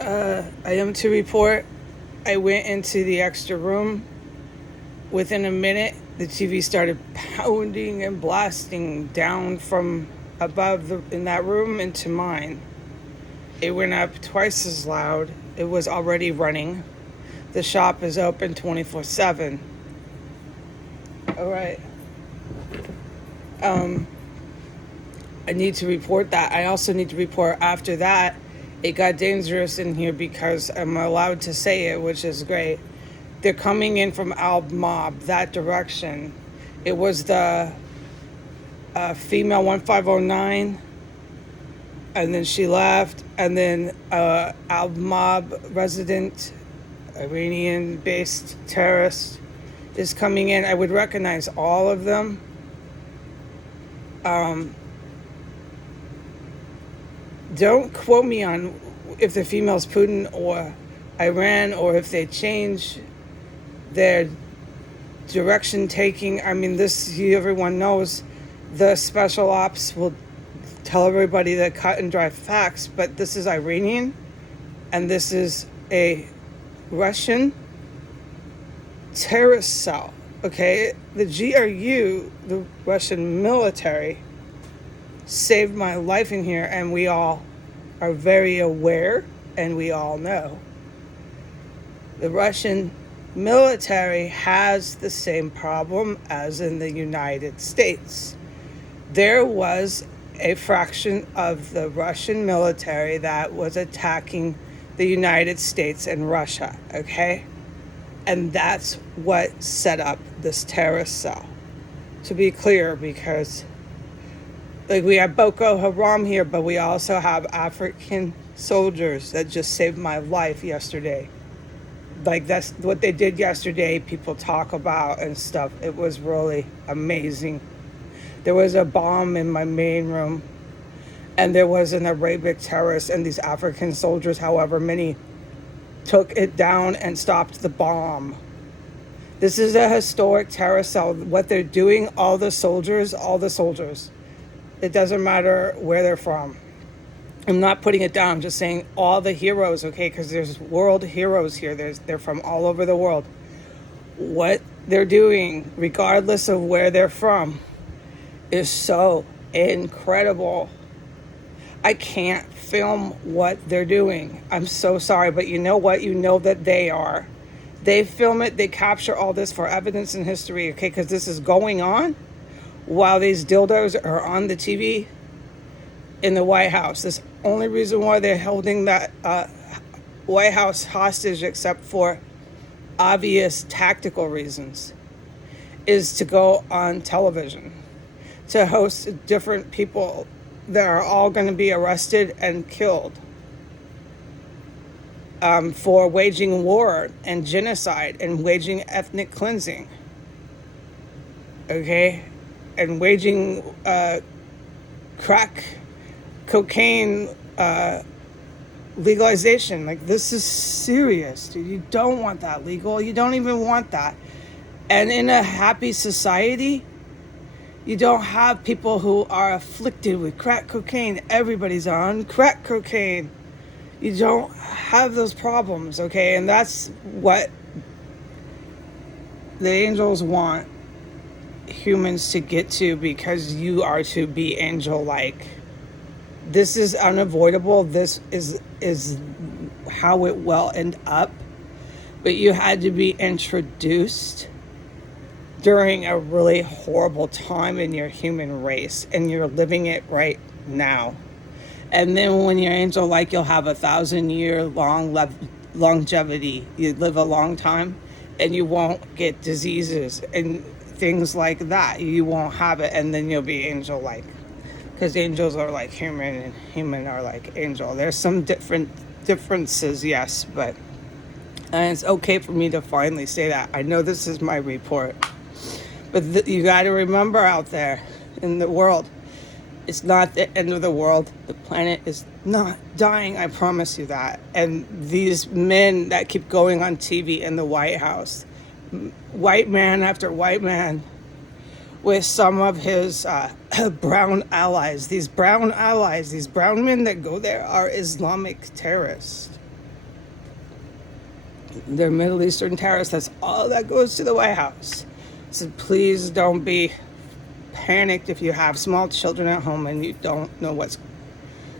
I am to report I went into the extra room. Within a minute, the TV started pounding and blasting down from above in that room into mine. It went up twice as loud. It was already running. The shop is open 24/7. All right. I need to report that. I also need to report after that it got dangerous in here because I'm allowed to say it, which is great. They're coming in from Al Mob, that direction. It was the female 1509, and then she left, and then Al Mob resident, Iranian-based terrorist is coming in. I would recognize all of them. Don't quote me on if the female's Putin or Iran or if they change their direction taking. I mean, everyone knows the special ops will tell everybody the cut and dry facts, but this is Iranian and this is a Russian terrorist cell. Okay, the GRU, the Russian military, saved my life in here, and we all are very aware and we all know. The Russian military has the same problem as in the United States. There was a fraction of the Russian military that was attacking the United States and Russia, okay? And that's what set up this terrorist cell. To be clear, because like we have Boko Haram here, but we also have African soldiers that just saved my life yesterday. Like that's what they did yesterday, people talk about and stuff. It was really amazing. There was a bomb in my main room, and there was an Arabic terrorist, and these African soldiers, however many, took it down and stopped the bomb. This is a historic terrorist cell. What they're doing, all the soldiers, it doesn't matter where they're from. I'm not putting it down, I'm just saying all the heroes, okay, because there's world heroes here. They're from all over the world. What they're doing, regardless of where they're from, is so incredible. I can't film what they're doing. I'm so sorry, but you know what? You know that they are. They film it, they capture all this for evidence and history, okay, because this is going on while these dildos are on the TV in the White House. This only reason why they're holding that White House hostage, except for obvious tactical reasons, is to go on television, to host different people that are all going to be arrested and killed for waging war and genocide and waging ethnic cleansing, okay, and waging crack cocaine legalization. Like, this is serious, dude. You don't want that legal. You don't even want that. And in a happy society, you don't have people who are afflicted with crack cocaine. Everybody's on crack cocaine. You don't have those problems, okay? And that's what the angels want humans to get to, because you are to be angel-like. This is unavoidable. This is how it will end up. But you had to be introduced during a really horrible time in your human race, and you're living it right now. And then when you're angel-like, you'll have 1,000-year long longevity. You live a long time, and you won't get diseases and things like that. You won't have it, and then you'll be angel-like. Because angels are like human, and human are like angel. There's some differences, yes, but it's okay for me to finally say that. I know this is my report, but you got to remember out there in the world, it's not the end of the world. The planet is not dying, I promise you that. And these men that keep going on TV in the White House, white man after white man, with some of his brown allies. These brown men that go there are Islamic terrorists. They're Middle Eastern terrorists. That's all that goes to the White House. So please don't be panicked if you have small children at home and you don't know what's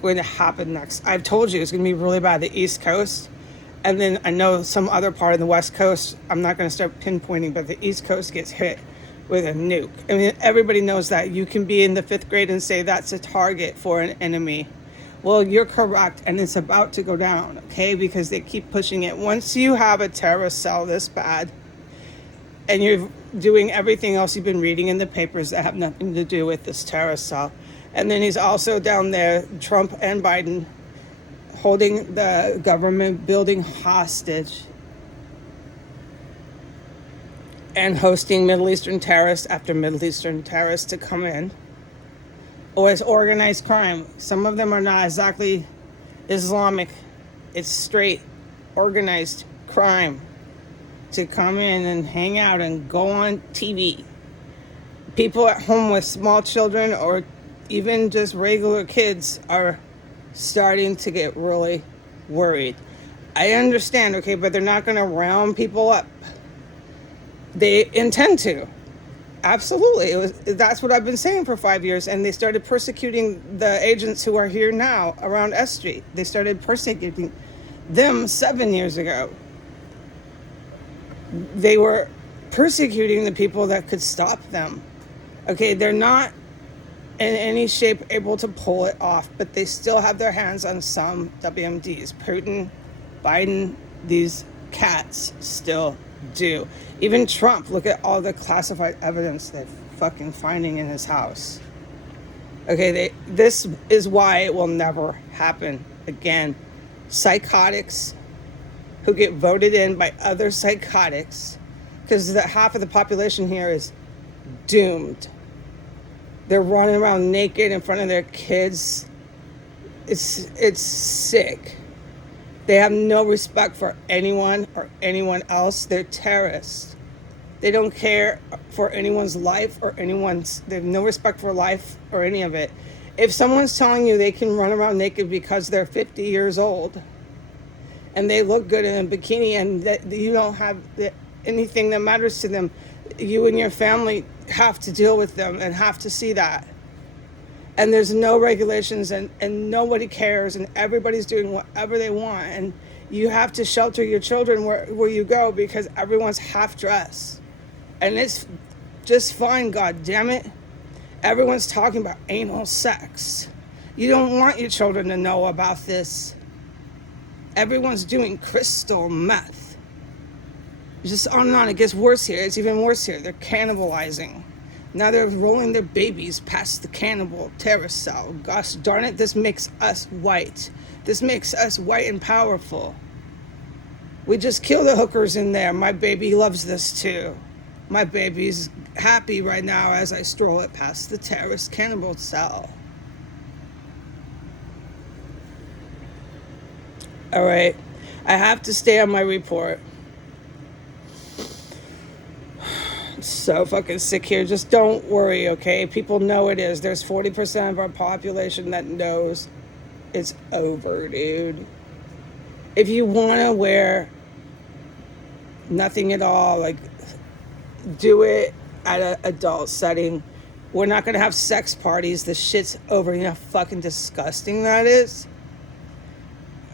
going to happen next. I've told you it's going to be really bad the East Coast. And then I know some other part of the West Coast, I'm not going to start pinpointing, but the East Coast gets hit with a nuke. I mean, everybody knows that. You can be in the 5th grade and say that's a target for an enemy. Well, you're correct, and it's about to go down, okay? Because they keep pushing it. Once you have a terrorist cell this bad, and you're doing everything else you've been reading in the papers that have nothing to do with this terrorist cell, and then he's also down there, Trump and Biden, holding the government building hostage and hosting Middle Eastern terrorists after Middle Eastern terrorists to come in. Or it's organized crime. Some of them are not exactly Islamic. It's straight organized crime to come in and hang out and go on TV. People at home with small children or even just regular kids are starting to get really worried. I understand, okay, but they're not going to round people up. They intend to. Absolutely. That's what I've been saying for 5 years. And they started persecuting the agents who are here now around S Street. They started persecuting them 7 years ago. They were persecuting the people that could stop them. Okay, they're not in any shape able to pull it off, but they still have their hands on some WMDs. Putin, Biden, these cats still do. Even Trump, look at all the classified evidence they're fucking finding in his house. Okay, this is why it will never happen again. Psychotics who get voted in by other psychotics, because half of the population here is doomed. They're running around naked in front of their kids. It's sick. They have no respect for anyone or anyone else. They're terrorists. They don't care for anyone's life or they have no respect for life or any of it. If someone's telling you they can run around naked because they're 50 years old and they look good in a bikini and that you don't have anything that matters to them, you and your family have to deal with them and have to see that. And there's no regulations and nobody cares and everybody's doing whatever they want. And you have to shelter your children where you go because everyone's half dressed. And it's just fine, God damn it. Everyone's talking about anal sex. You don't want your children to know about this. Everyone's doing crystal meth. It's just on and on. It gets worse here. It's even worse here. They're cannibalizing. Now they're rolling their babies past the cannibal terrorist cell. Gosh darn it, this makes us white. This makes us white and powerful. We just kill the hookers in there. My baby loves this too. My baby's happy right now as I stroll it past the terrorist cannibal cell. All right, I have to stay on my report. So fucking sick here. Just don't worry, okay? People know it is. There's 40% of our population that knows it's over, dude. If you want to wear nothing at all, like, do it at an adult setting. We're not going to have sex parties. The shit's over. You know how fucking disgusting that is?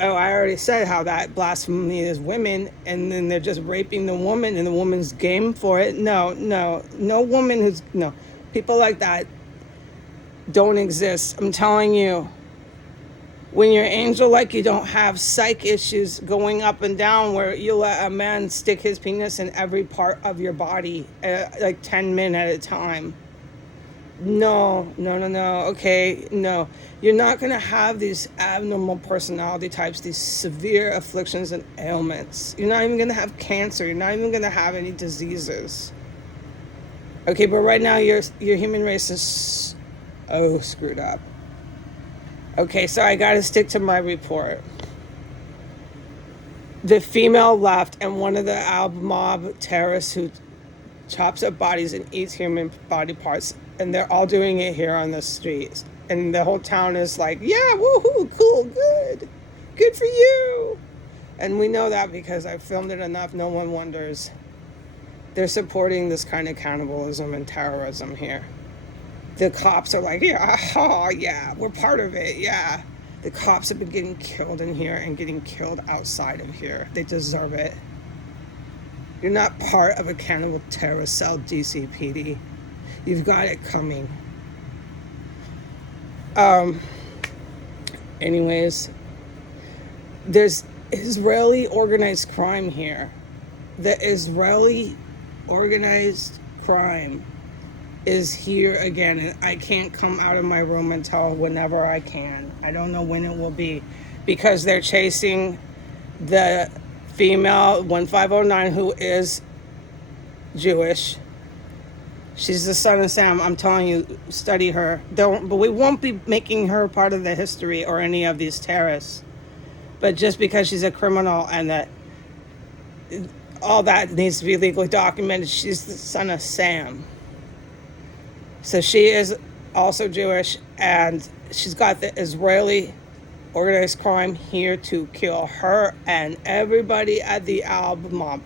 Oh, I already said how that blasphemy is women, and then they're just raping the woman, and the woman's game for it. No woman people like that don't exist. I'm telling you, when you're angel-like, you don't have psych issues going up and down where you let a man stick his penis in every part of your body, like 10 men at a time. No, okay, no. You're not going to have these abnormal personality types, these severe afflictions and ailments. You're not even going to have cancer. You're not even going to have any diseases. Okay, but right now your human race is screwed up. Okay, so I got to stick to my report. The female left and one of the Al-Mob terrorists who chops up bodies and eats human body parts, and they're all doing it here on the streets. And the whole town is like, yeah, woohoo, cool, good for you. And we know that because I've filmed it enough, no one wonders. They're supporting this kind of cannibalism and terrorism here. The cops are like, yeah, oh, yeah, we're part of it, yeah. The cops have been getting killed in here and getting killed outside of here. They deserve it. You're not part of a cannibal terrorist cell, DCPD. You've got it coming. Anyways, there's Israeli organized crime here. The Israeli organized crime is here again, and I can't come out of my room until whenever I can. I don't know when it will be, because they're chasing the female 1509 who is Jewish. She's the son of Sam. I'm telling you, study her. Don't, but we won't be making her part of the history or any of these terrorists. But just because she's a criminal and that all that needs to be legally documented, she's the son of Sam. So she is also Jewish, and she's got the Israeli organized crime here to kill her and everybody at the Al-Mob.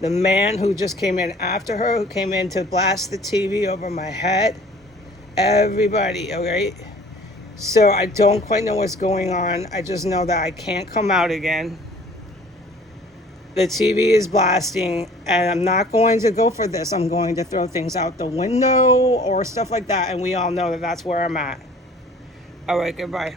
The man who just came in after her, who came in to blast the TV over my head. Everybody, okay? So I don't quite know what's going on. I just know that I can't come out again. The TV is blasting, and I'm not going to go for this. I'm going to throw things out the window or stuff like that, and we all know that that's where I'm at. All right, goodbye.